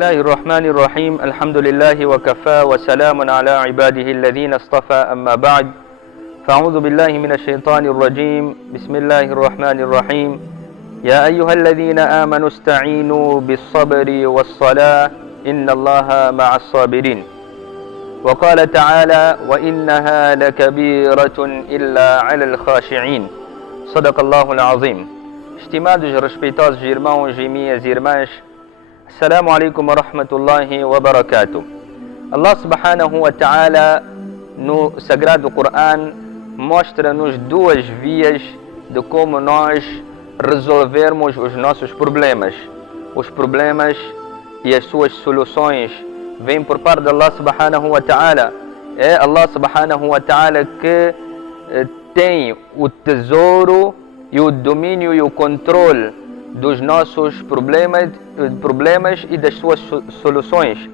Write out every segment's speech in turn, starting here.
الله الرحمن الرحيم الحمد لله وكفى وسلام على عباده الذين اصطفى أما بعد فأعوذ بالله من الشيطان الرجيم بسم الله الرحمن الرحيم يا أيها الذين آمنوا استعينوا بالصبر والصلاة إن الله مع الصابرين وقال تعالى وإنها لكبيرة إلا على الخاشعين صدق الله العظيم. Estimados e respeitosos irmãos e minhas irmãs, Assalamu alaikum wa rahmatullahi wa barakatuh. Allah subhanahu wa ta'ala no Sagrado Coran mostra-nos duas vias de como nós resolvermos os nossos problemas. Os problemas e as suas soluções vêm por parte de Allah subhanahu wa ta'ala. É Allah subhanahu wa ta'ala que tem o tesouro e o domínio e o controle dos nossos problemas e das suas soluções.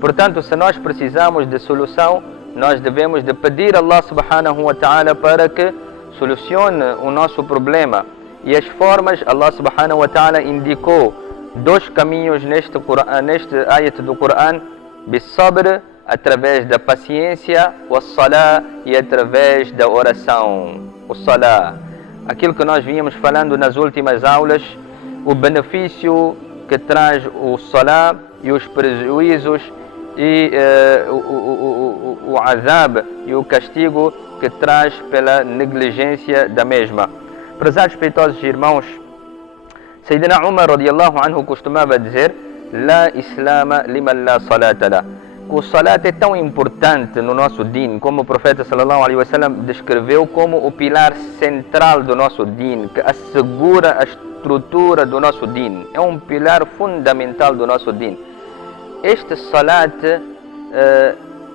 Portanto, se nós precisamos de solução, nós devemos de pedir a Allah subhanahu wa ta'ala para que solucione o nosso problema. E as formas, Allah subhanahu wa ta'ala indicou dois caminhos neste ayat do Coran: bis-sabr, através da paciência, was-salah, e através da oração, o salah. Aquilo que nós vínhamos falando nas últimas aulas, o benefício que traz o salah e os prejuízos e o azab e o castigo que traz pela negligência da mesma. Prezados respeitosos irmãos, Sayyidina Umar radiyallahu anhu costumava dizer: La islama liman la salata la. O salat é tão importante no nosso din, como o profeta sallallahu alaihi wasallam descreveu como o pilar central do nosso din, que assegura a estrutura do nosso din. É um pilar fundamental do nosso din. Este salat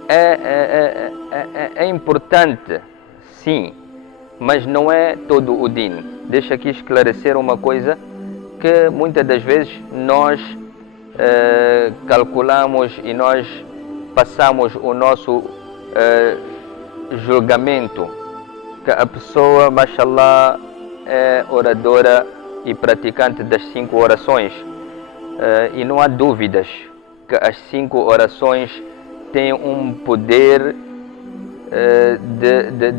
é importante, sim, mas não é todo o din. Deixa aqui esclarecer uma coisa que muitas das vezes nós calculamos e nós passamos o nosso julgamento, que a pessoa, mashallah, é oradora e praticante das 5 orações, e não há dúvidas que as 5 orações têm um poder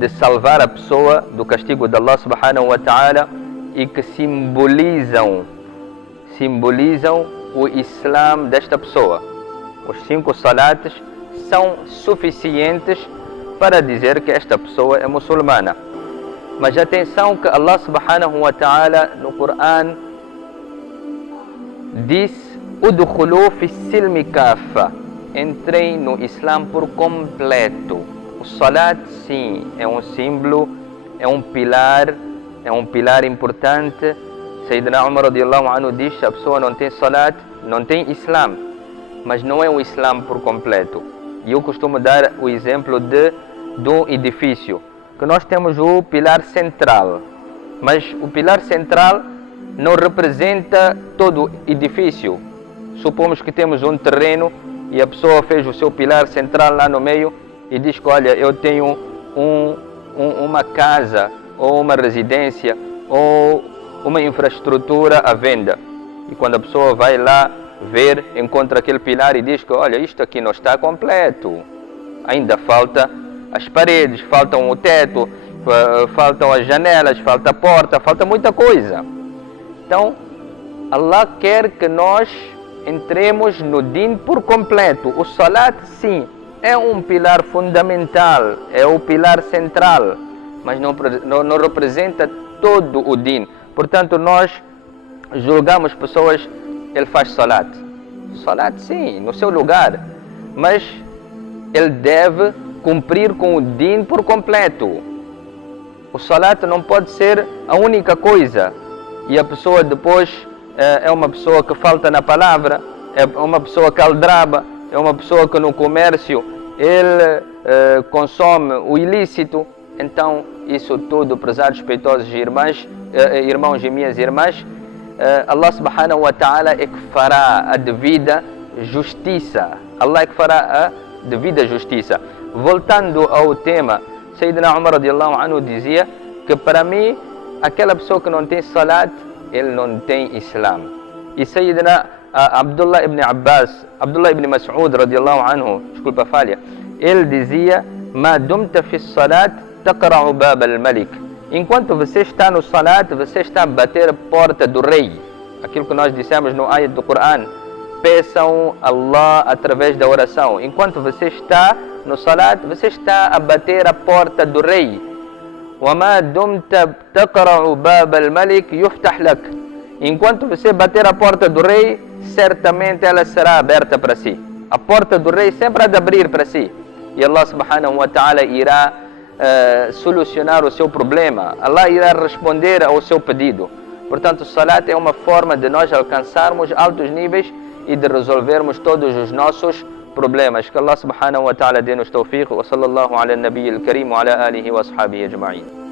de salvar a pessoa do castigo de Allah subhanahu wa ta'ala, e que simbolizam o Islam desta pessoa. Os 5 salates são suficientes para dizer que esta pessoa é muçulmana. Mas atenção que Allah subhanahu wa ta'ala no Coran diz: Udkhulu fi silmi kafa, entrem no Islã por completo. O salat, sim, é um símbolo, é um pilar importante. Sayyidina Umar radiyallahu anhu diz: se a pessoa não tem salat, não tem Islã. Mas não é o Islã por completo. E eu costumo dar o exemplo de um edifício, que nós temos o pilar central, mas o pilar central não representa todo o edifício. Supomos que temos um terreno e a pessoa fez o seu pilar central lá no meio e diz que, olha, eu tenho uma casa ou uma residência ou uma infraestrutura à venda. E quando a pessoa vai lá ver, encontra aquele pilar e diz que, olha, isto aqui não está completo, ainda falta as paredes, faltam o teto, faltam as janelas, falta a porta, falta muita coisa. Então, Allah quer que nós entremos no din por completo. O salat, sim, é um pilar fundamental, é o pilar central, mas não representa todo o din. Portanto, nós julgamos pessoas: ele faz salat. Salat, sim, no seu lugar, mas ele deve cumprir com o din por completo. O salat não pode ser a única coisa e a pessoa depois é uma pessoa que falta na palavra, é uma pessoa que aldraba, é uma pessoa que no comércio ele consome o ilícito. Então, isso tudo, prezados respeitosos irmãos e minhas irmãs, Allah subhanahu wa ta'ala é que fará a devida justiça. Allah é que fará a devida justiça. Voltando ao tema, Sayyidina Umar radiyallahu anhu dizia que, para mim, aquela pessoa que não tem salat, ele não tem Islã. E Sayyidina Abdullah ibn Abbas, Abdullah ibn Mas'ud radiallahu anhu, desculpa a falha, ele dizia: Ma dumta fi salat taqra'u bab al-malik. Enquanto você está no salat, você está a bater a porta do rei. Aquilo que nós dissemos no ayat do Coran. Peçam Allah através da oração. Enquanto você está no salat, você está a bater a porta do rei. وَمَا دُمْتَ تَقْرَعُ بَابَ الْمَلِكِ يُفْتَحْ لَكَ. Enquanto você bater a porta do rei, certamente ela será aberta para si. A porta do rei sempre há de abrir para si. E Allah subhanahu wa ta'ala irá solucionar o seu problema. Allah irá responder ao seu pedido. Portanto, o salat é uma forma de nós alcançarmos altos níveis e de resolvermos todos os nossos problemas. Que Allah subhanahu wa ta'ala dê-nos tawfiq. Wa sallallahu ala nabiyil karim wa ala alihi wa ashabihi ajma'in.